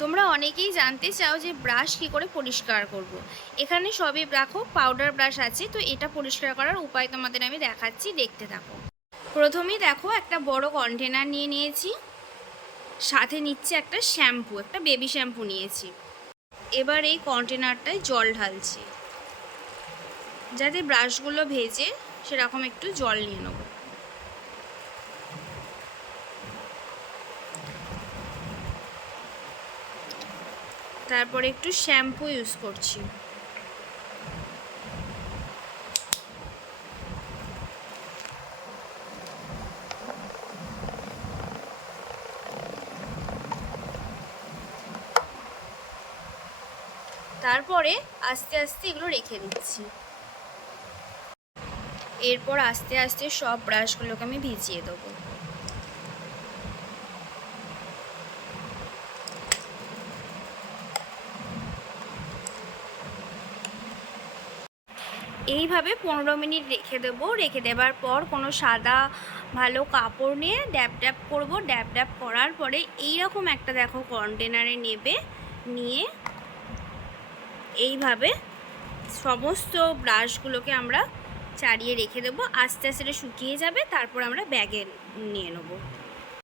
তোমরা অনেকেই জানতে চাও যে ব্রাশ কী করে পরিষ্কার করব। এখানে সবই দেখো পাউডার ব্রাশ আছে, তো এটা পরিষ্কার করার উপায় তোমাদের আমি দেখাচ্ছি, দেখতে থাকো। প্রথমেই দেখো একটা বড় কন্টেনার নিয়ে নিয়েছি, সাথে নিচ্ছে একটা শ্যাম্পু, একটা বেবি শ্যাম্পু নিয়েছি। এবার এই কন্টেনারটায় জল ঢালছি, যাতে ব্রাশগুলো ভেজে সেরকম একটু জল নিয়ে নেবো। তারপরে একটু শ্যাম্পু ইউজ করছি। তারপরে আস্তে আস্তে এগুলো রেখে দিচ্ছি। এরপর আস্তে আস্তে সব ব্রাশগুলোকে আমি ভিজিয়ে দেবো। এইভাবে 15 মিনিট রেখে দেবো। রেখে দেবার পর কোনো সাদা ভালো কাপড় নিয়ে ড্যাব ড্যাব করবো। ড্যাব ড্যাব করার পরে এইরকম একটা দেখো কন্টেনারে নেবে, নিয়ে এইভাবে সমস্ত ব্রাশগুলোকে আমরা চারিয়ে রেখে দেবো। আস্তে আস্তে শুকিয়ে যাবে, তারপর আমরা ব্যাগে নিয়ে নেবো।